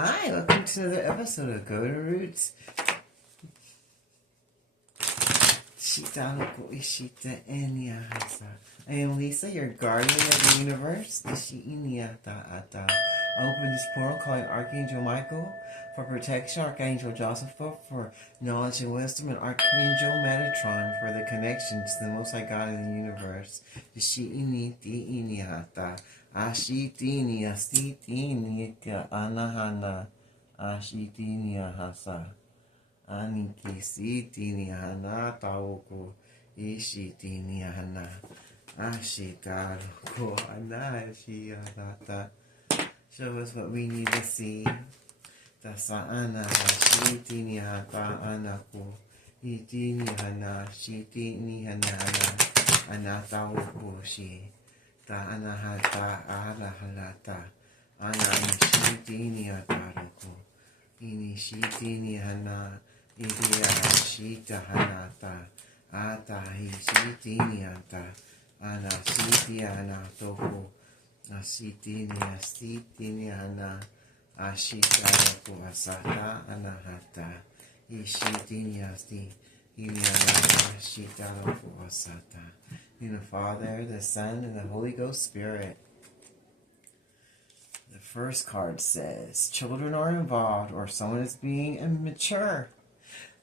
Hi, welcome to another episode of Go to Roots. I am Lisa, your guardian of the universe. I open this portal calling Archangel Michael for protection, Archangel Joseph for knowledge and wisdom, and Archangel Metatron for the connection to the Most High God in the universe. Ashitini astitini anahana ashitini hasa aniki sitini hana tauku ishitini hana ashikaru anashiata. Show us what we need to see. Tasana ashitini hata anaku itini hana shitini hana anatauku shi. Anahata arahalata ananishitini ataruku inishitini hana idiashita hanata atahishitini ata anasiti anatoku asitini astitini hana ashitaruku asata anahata ishitini asti iliana shitaruku asata. In the Father, the Son, and the Holy Ghost Spirit. The first card says, children are involved or someone is being immature.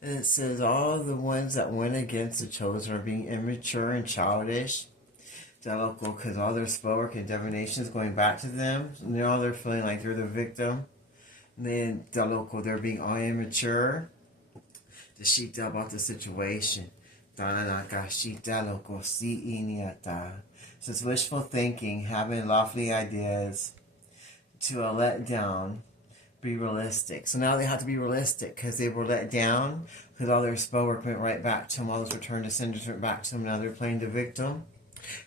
And it says all the ones that went against the chosen are being immature and childish. Because all their spell work and divination is going back to them. And now they're feeling like they're the victim. And then they're being all immature. The sheep about the situation. So it's wishful thinking, having lofty ideas to let down, be realistic. So now they have to be realistic because they were let down, because all their spell work went right back to them, all those return descendants went back to them. Now they're playing the victim,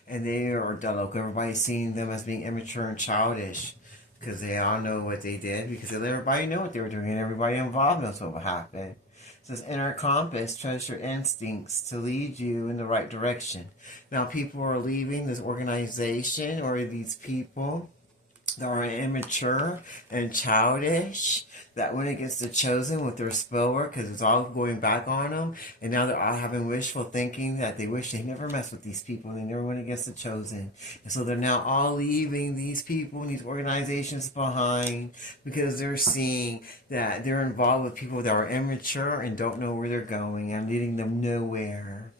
and they are everybody's seeing them as being immature and childish because they all know what they did, because everybody knew what they were doing and everybody involved knows what would happen. It says inner compass, trust your instincts to lead you in the right direction. Now people are leaving this organization or these people that are immature and childish, that went against the chosen with their spell work, because it's all going back on them, and now they're all having wishful thinking that they wish they never messed with these people, they never went against the chosen, and so they're now all leaving these people and these organizations behind, because they're seeing that they're involved with people that are immature and don't know where they're going and leading them nowhere.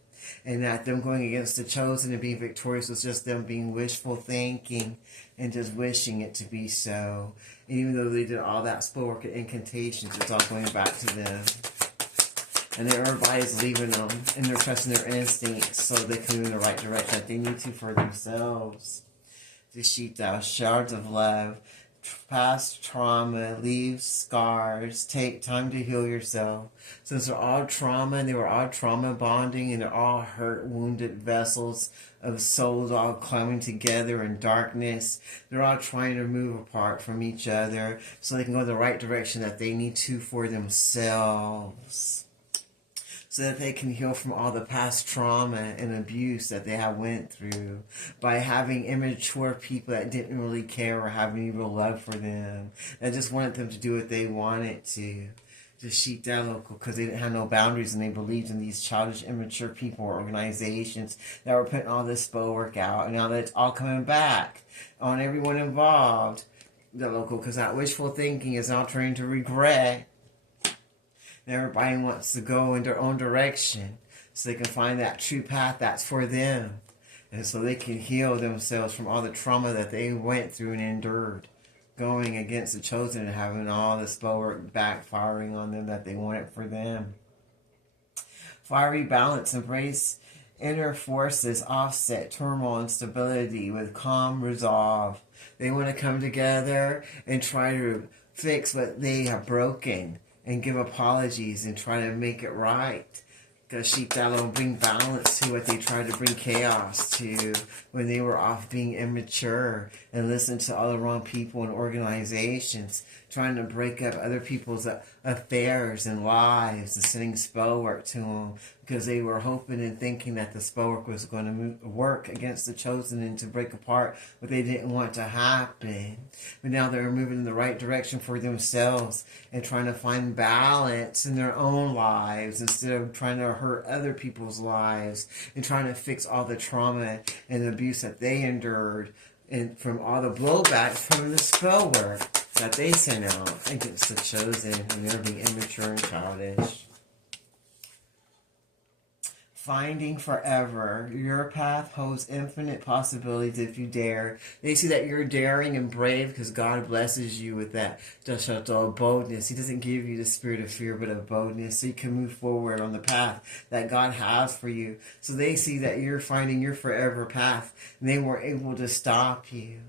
And that them going against the chosen and being victorious was just them being wishful thinking and just wishing it to be so. And even though they did all that spell work and incantations, it's all going back to them. And then everybody's leaving them and they're trusting their instincts so they can move in the right direction that they need to for themselves. The Shita, shards of love. Past trauma leaves scars. Take time to heal yourself. Since they're all trauma and they were all trauma bonding and they're all hurt, wounded vessels of souls all coming together in darkness, they're all trying to move apart from each other so they can go in the right direction that they need to for themselves, so that they can heal from all the past trauma and abuse that they have went through by having immature people that didn't really care or have any real love for them, that just wanted them to do what they wanted to. Just sheet that local, because they didn't have no boundaries and they believed in these childish, immature people or organizations that were putting all this spell work out, and now that it's all coming back on everyone involved, the local, because that wishful thinking is now turning to regret. Everybody wants to go in their own direction so they can find that true path that's for them. And so they can heal themselves from all the trauma that they went through and endured, going against the chosen and having all the spell work backfiring on them that they wanted for them. Fiery balance, embrace inner forces, offset turmoil and stability with calm resolve. They want to come together and try to fix what they have broken and give apologies and try to make it right. Because sheep that'll bring balance to what they tried to bring chaos to when they were off being immature and listen to all the wrong people and organizations trying to break up other people's affairs and lives and sending spell work to them because they were hoping and thinking that the spell work was going to work against the chosen and to break apart what they didn't want to happen. But now they're moving in the right direction for themselves and trying to find balance in their own lives instead of trying to hurt other people's lives and trying to fix all the trauma and abuse that they endured and from all the blowback from the spell work that they sent out against the chosen when they're being immature and childish. Finding forever. Your path holds infinite possibilities if you dare. They see that you're daring and brave because God blesses you with that boldness. He doesn't give you the spirit of fear but of boldness so you can move forward on the path that God has for you. So they see that you're finding your forever path and they weren't able to stop you.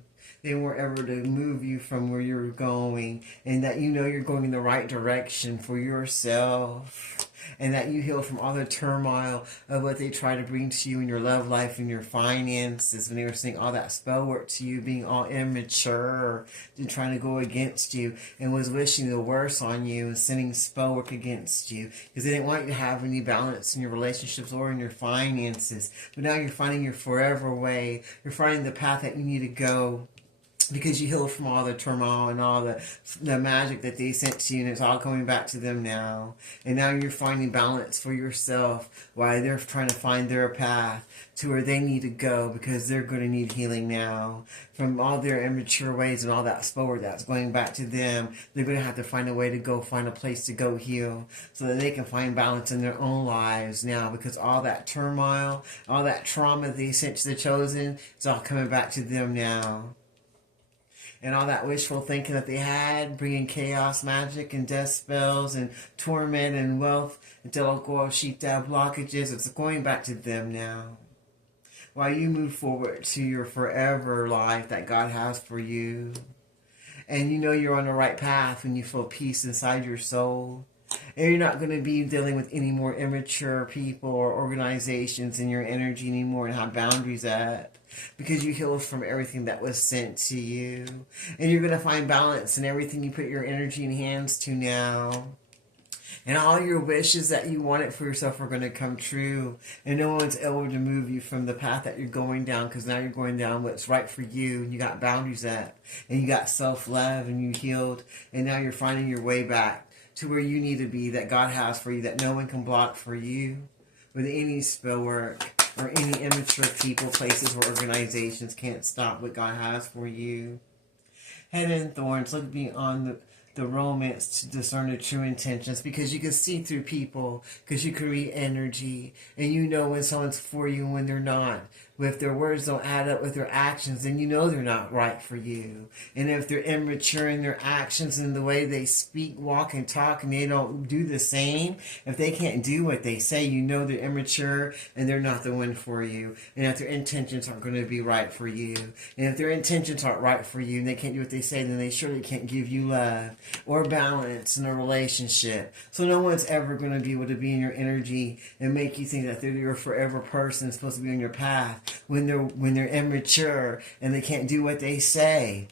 They weren't able to move you from where you're going and that you know you're going in the right direction for yourself. And that you heal from all the turmoil of what they try to bring to you in your love life and your finances when they were saying all that spell work to you, being all immature and trying to go against you and was wishing the worst on you and sending spell work against you because they didn't want you to have any balance in your relationships or in your finances. But now you're finding your forever way. You're finding the path that you need to go. Because you healed from all the turmoil and all the magic that they sent to you, and it's all coming back to them now. And now you're finding balance for yourself while they're trying to find their path to where they need to go because they're going to need healing now. From all their immature ways and all that spell that's going back to them, they're going to have to find a way to go, find a place to go heal so that they can find balance in their own lives now because all that turmoil, all that trauma they sent to the chosen, it's all coming back to them now. And all that wishful thinking that they had, bringing chaos, magic, and death spells, and torment, and wealth, and sheepdog blockages, it's going back to them now. While you move forward to your forever life that God has for you. And you know you're on the right path when you feel peace inside your soul. And you're not going to be dealing with any more immature people or organizations in your energy anymore and have boundaries up. Because you healed from everything that was sent to you. And you're going to find balance in everything you put your energy and hands to now. And all your wishes that you wanted for yourself are going to come true. And no one's able to move you from the path that you're going down because now you're going down what's right for you. And you got boundaries up. And you got self-love and you healed. And now you're finding your way back to where you need to be that God has for you that no one can block for you with any spell work. Or any immature people, places, or organizations can't stop what God has for you. Hidden thorns, look beyond the romance to discern the true intentions because you can see through people because you can read energy and you know when someone's for you and when they're not. If their words don't add up with their actions, then you know they're not right for you. And if they're immature in their actions and the way they speak, walk, and talk, and they don't do the same, if they can't do what they say, you know they're immature and they're not the one for you. And if their intentions aren't going to be right for you. And if their intentions aren't right for you and they can't do what they say, then they surely can't give you love or balance in a relationship. So no one's ever going to be able to be in your energy and make you think that they're your forever person supposed to be on your path. When they're immature and they can't do what they say,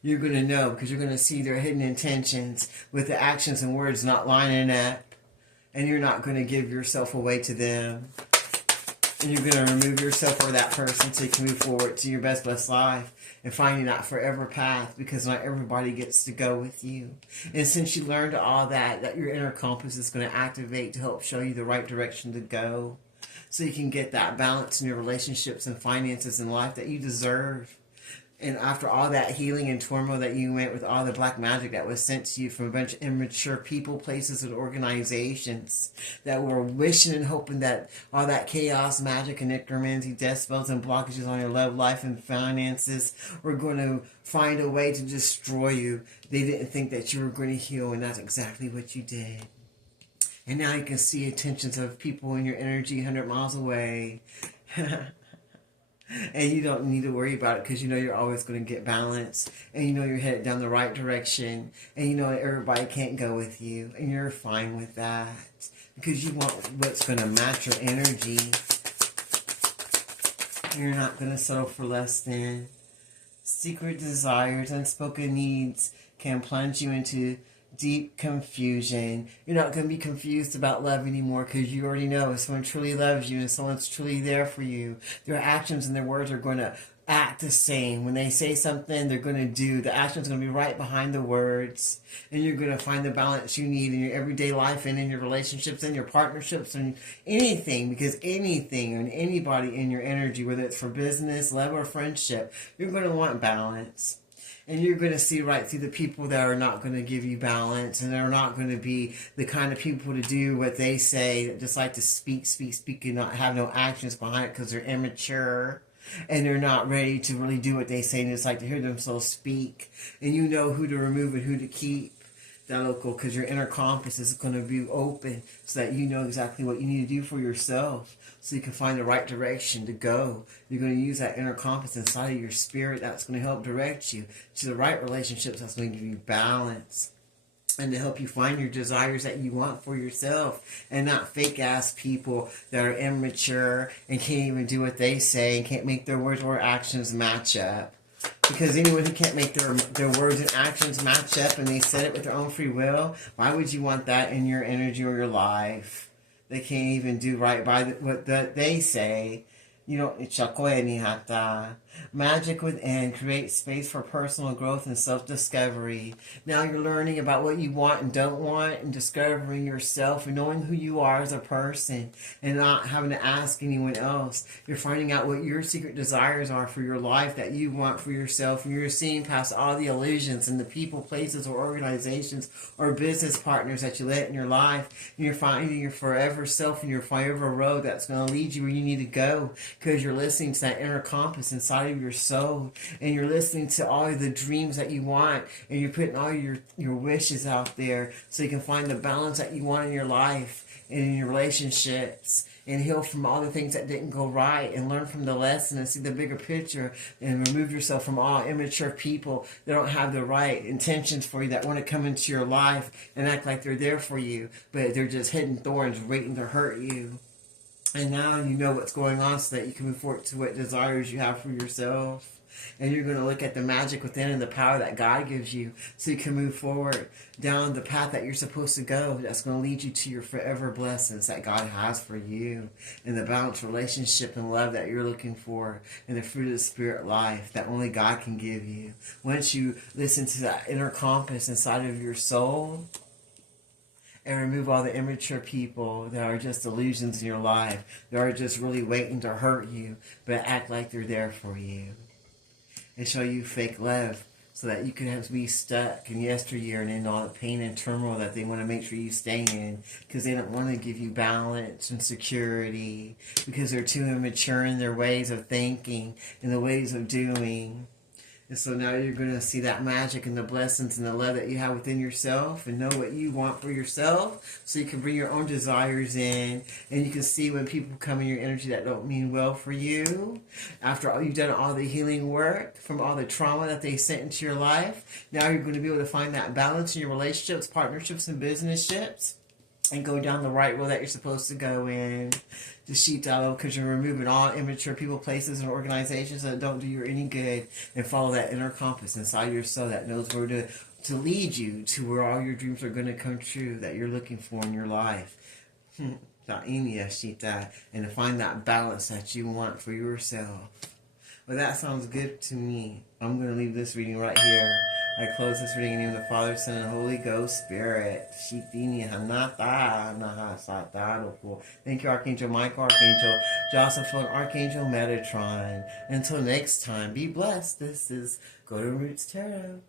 you're going to know because you're going to see their hidden intentions with the actions and words not lining up, and you're not going to give yourself away to them, and you're going to remove yourself for that person so you can move forward to your best life and finding that forever path because not everybody gets to go with you. And since you learned all that your inner compass is going to activate to help show you the right direction to go. So you can get that balance in your relationships and finances in life that you deserve. And after all that healing and turmoil that you went with all the black magic that was sent to you from a bunch of immature people, places, and organizations that were wishing and hoping that all that chaos, magic, and necromancy, death spells, and blockages on your love life and finances were going to find a way to destroy you. They didn't think that you were going to heal, and that's exactly what you did. And now you can see intentions of people in your energy 100 miles away. And you don't need to worry about it because you know you're always going to get balance. And you know you're headed down the right direction. And you know that everybody can't go with you. And you're fine with that. because you want what's going to match your energy. You're not going to settle for less than. Secret desires, unspoken needs can plunge you into deep confusion. You're not going to be confused about love anymore because you already know if someone truly loves you and someone's truly there for you, their actions and their words are going to act the same. When they say something, they're going to do. The action's going to be right behind the words. And you're going to find the balance you need in your everyday life and in your relationships and your partnerships and anything. Because anything and anybody in your energy, whether it's for business, love, or friendship, you're going to want balance. And you're going to see right through the people that are not going to give you balance, and they're not going to be the kind of people to do what they say, that just like to speak, and not have no actions behind it because they're immature. And they're not ready to really do what they say, and just like to hear themselves speak. And you know who to remove and who to keep. That local, because your inner compass is going to be open so that you know exactly what you need to do for yourself so you can find the right direction to go. You're going to use that inner compass inside of your spirit that's going to help direct you to the right relationships that's going to give you balance and to help you find your desires that you want for yourself, and not fake ass people that are immature and can't even do what they say and can't make their words or actions match up. Because anyone who can't make their words and actions match up and they said it with their own free will, why would you want that in your energy or your life? They can't even do right by what they say. You don't chakoe ni hata. Magic within creates space for personal growth and self-discovery. Now you're learning about what you want and don't want, and discovering yourself and knowing who you are as a person and not having to ask anyone else. You're finding out what your secret desires are for your life that you want for yourself, and you're seeing past all the illusions and the people, places, or organizations or business partners that you let in your life, and you're finding your forever self and your forever road that's going to lead you where you need to go, because you're listening to that inner compass inside of your soul, and you're listening to all of the dreams that you want, and you're putting all your wishes out there so you can find the balance that you want in your life and in your relationships, and heal from all the things that didn't go right, and learn from the lesson and see the bigger picture, and remove yourself from all immature people that don't have the right intentions for you, that want to come into your life and act like they're there for you, but they're just hidden thorns waiting to hurt you. And now you know what's going on so that you can move forward to what desires you have for yourself. And you're going to look at the magic within and the power that God gives you so you can move forward down the path that you're supposed to go. That's going to lead you to your forever blessings that God has for you, and the balanced relationship and love that you're looking for, and the fruit of the Spirit life that only God can give you. Once you listen to that inner compass inside of your soul, and remove all the immature people that are just illusions in your life, that are just really waiting to hurt you, but act like they're there for you. And show you fake love so that you can be stuck in yesteryear and in all the pain and turmoil that they want to make sure you stay in, because they don't want to give you balance and security, because they're too immature in their ways of thinking and the ways of doing. And so now you're going to see that magic and the blessings and the love that you have within yourself, and know what you want for yourself so you can bring your own desires in, and you can see when people come in your energy that don't mean well for you. After all, you've done all the healing work from all the trauma that they sent into your life, now you're going to be able to find that balance in your relationships, partnerships, and businesses, and go down the right road that you're supposed to go in. The sheet dial, because you're removing all immature people, places, and organizations that don't do you any good, and follow that inner compass inside your soul that knows where to lead you to where all your dreams are going to come true that you're looking for in your life. And to find that balance that you want for yourself. Well, that sounds good to me. I'm going to leave this reading right here. I close this reading in the name of the Father, Son, and Holy Ghost Spirit. Thank you, Archangel Michael, Archangel Joseph, and Archangel Metatron. Until next time, be blessed. This is Golden Roots Tarot.